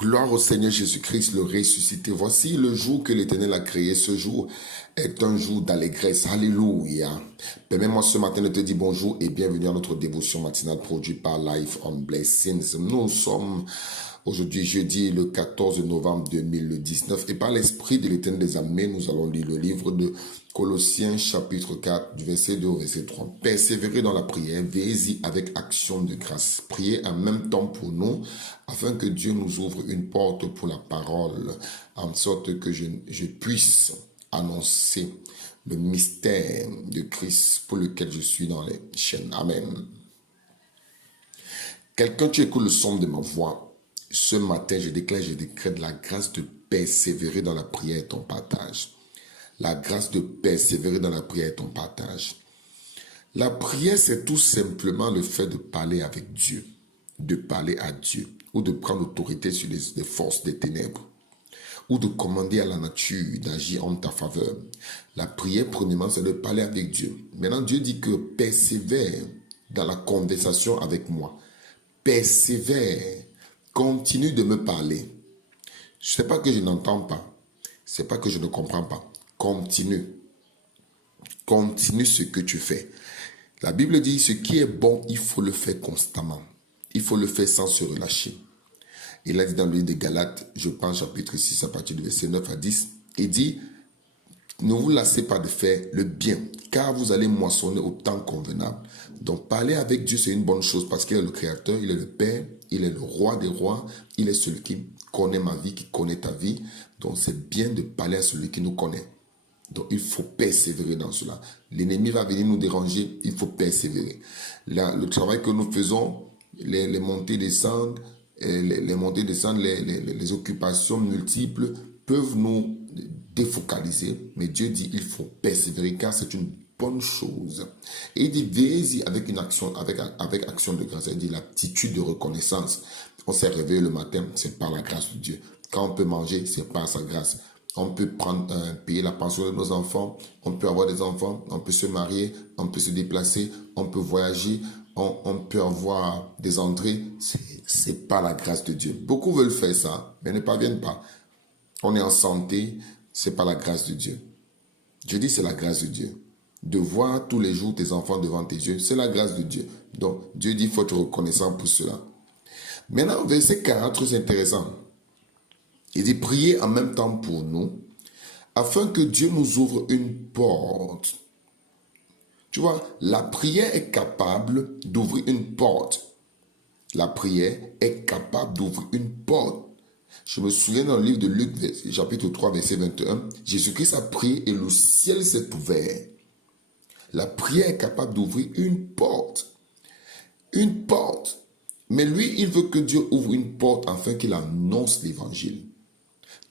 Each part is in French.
Gloire au Seigneur Jésus-Christ, le ressuscité. Voici le jour que l'Éternel a créé. Ce jour est un jour d'allégresse. Alléluia. Permets-moi ce matin de te dire bonjour et bienvenue à notre dévotion matinale produite par Life on Blessings. Nous sommes aujourd'hui jeudi le 14 novembre 2019 et par l'Esprit de l'Éternel des armées, nous allons lire le livre de Colossiens chapitre 4 du verset 2 au verset 3. Persévérez dans la prière, veillez-y avec action de grâce. Priez en même temps pour nous afin que Dieu nous ouvre une porte pour la parole en sorte que je puisse annoncer le mystère de Christ pour lequel je suis dans les chaînes. Amen. Quelqu'un, tu écoutes le son de ma voix. Ce matin, je décrète la grâce de persévérer dans la prière et ton partage. La grâce de persévérer dans la prière et ton partage. La prière, c'est tout simplement le fait de parler avec Dieu, de parler à Dieu, ou de prendre autorité sur les forces des ténèbres, ou de commander à la nature d'agir en ta faveur. La prière, premièrement, c'est de parler avec Dieu. Maintenant, Dieu dit que persévère dans la conversation avec moi. Persévère, continue de me parler. Ce n'est pas que je n'entends pas, ce n'est pas que je ne comprends pas. Continue. Continue ce que tu fais. La Bible dit, ce qui est bon, il faut le faire constamment. Il faut le faire sans se relâcher. Il a dit dans le livre de Galates, je pense chapitre 6 à partir du verset 9 à 10, il dit, ne vous lassez pas de faire le bien, car vous allez moissonner au temps convenable. Donc parler avec Dieu, c'est une bonne chose parce qu'il est le Créateur, il est le Père, il est le Roi des rois, il est celui qui connaît ma vie, qui connaît ta vie. Donc c'est bien de parler à celui qui nous connaît. Donc il faut persévérer dans cela. L'ennemi va venir nous déranger, il faut persévérer. Là, le travail que nous faisons, les montées, descentes, les montées, descentes, les occupations multiples peuvent nous défocaliser. Mais Dieu dit il faut persévérer car c'est une bonne chose. Et il dit veillez-y avec une action, avec action de grâce. Il dit l'attitude de reconnaissance. On s'est réveillé le matin, c'est par la grâce de Dieu. Quand on peut manger, c'est par sa grâce. On peut payer la pension de nos enfants, on peut avoir des enfants, on peut se marier, on peut se déplacer, on peut voyager, on peut avoir des entrées. C'est pas la grâce de Dieu. Beaucoup veulent faire ça, mais ne parviennent pas. On est en santé, c'est pas la grâce de Dieu. Je dis c'est la grâce de Dieu. De voir tous les jours tes enfants devant tes yeux, c'est la grâce de Dieu. Donc Dieu dit il faut être reconnaissant pour cela. Maintenant, verset 40, c'est intéressant. Il dit, priez en même temps pour nous, afin que Dieu nous ouvre une porte. Tu vois, la prière est capable d'ouvrir une porte. La prière est capable d'ouvrir une porte. Je me souviens dans le livre de Luc, chapitre 3, verset 21, Jésus-Christ a prié et le ciel s'est ouvert. La prière est capable d'ouvrir une porte. Une porte. Mais lui, il veut que Dieu ouvre une porte afin qu'il annonce l'évangile.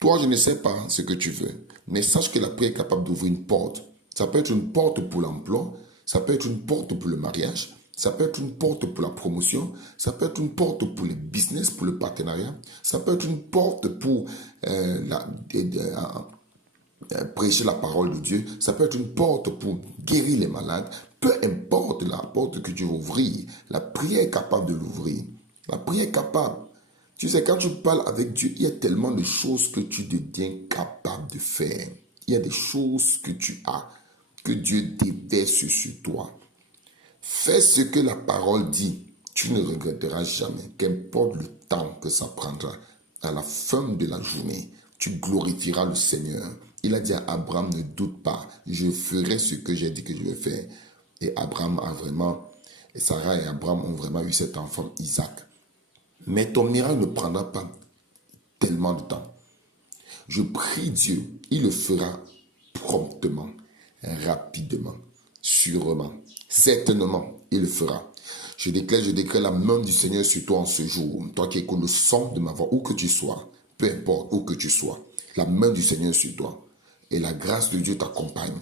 Toi, je ne sais pas ce que tu veux, mais sache que la prière est capable d'ouvrir une porte. Ça peut être une porte pour l'emploi, ça peut être une porte pour le mariage, ça peut être une porte pour la promotion, ça peut être une porte pour le business, pour le partenariat, ça peut être une porte pour prêcher la parole de Dieu, ça peut être une porte pour guérir les malades. Peu importe la porte que tu veux ouvrir, la prière est capable de l'ouvrir. La prière est capable. Tu sais, quand tu parles avec Dieu, il y a tellement de choses que tu deviens capable de faire. Il y a des choses que tu as, que Dieu déverse sur toi. Fais ce que la parole dit. Tu ne regretteras jamais. Qu'importe le temps que ça prendra. À la fin de la journée, tu glorifieras le Seigneur. Il a dit à Abraham, ne doute pas. Je ferai ce que j'ai dit que je vais faire. Et Abraham a vraiment, et Sarah et Abraham ont vraiment eu cet enfant, Isaac. Mais ton miracle ne prendra pas tellement de temps. Je prie Dieu, il le fera promptement, rapidement, sûrement, certainement, il le fera. Je déclare la main du Seigneur sur toi en ce jour. Toi qui écoutes le son de ma voix, où que tu sois, peu importe où que tu sois, la main du Seigneur sur toi. Et la grâce de Dieu t'accompagne.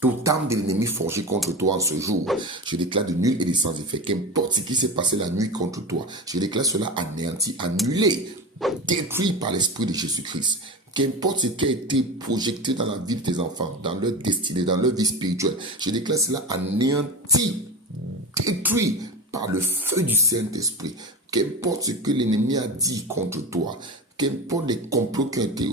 Toute arme de l'ennemi forgée contre toi en ce jour, je déclare de nul et de sans effet. Qu'importe ce qui s'est passé la nuit contre toi, je déclare cela anéanti, annulé, détruit par l'Esprit de Jésus-Christ. Qu'importe ce qui a été projeté dans la vie de tes enfants, dans leur destinée, dans leur vie spirituelle, je déclare cela anéanti, détruit par le feu du Saint-Esprit. Qu'importe ce que l'ennemi a dit contre toi, qu'importe les complots qui ont été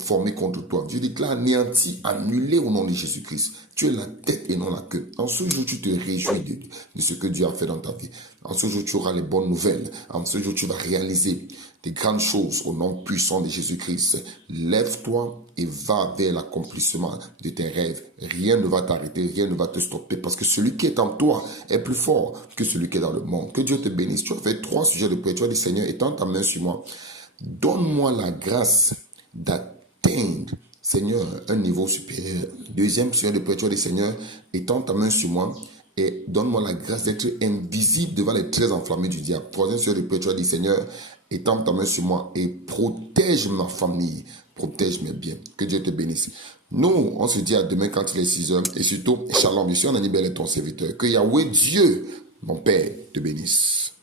formés contre toi, Dieu déclare anéanti, annulé au nom de Jésus-Christ. Tu es la tête et non la queue. En ce jour, tu te réjouis de ce que Dieu a fait dans ta vie. En ce jour, tu auras les bonnes nouvelles. En ce jour, tu vas réaliser des grandes choses au nom puissant de Jésus-Christ. Lève-toi et va vers l'accomplissement de tes rêves. Rien ne va t'arrêter, rien ne va te stopper parce que celui qui est en toi est plus fort que celui qui est dans le monde. Que Dieu te bénisse. Tu as fait 3 sujets de prière. Tu as dit, Seigneur, étends ta main sur moi. Donne-moi la grâce d'atteindre, Seigneur, un niveau supérieur. Deuxième sujet de prière, tu as dit, Seigneur, étends ta main sur moi et donne-moi la grâce d'être invisible devant les traits enflammés du diable. Troisième sujet de prière, tu as dit, Seigneur, étends ta main sur moi et protège ma famille, protège mes biens. Que Dieu te bénisse. Nous, on se dit à demain quand il est 6 heures. Et surtout, shalom, je suis Anani Bel et ton serviteur. Que Yahweh Dieu, mon Père, te bénisse.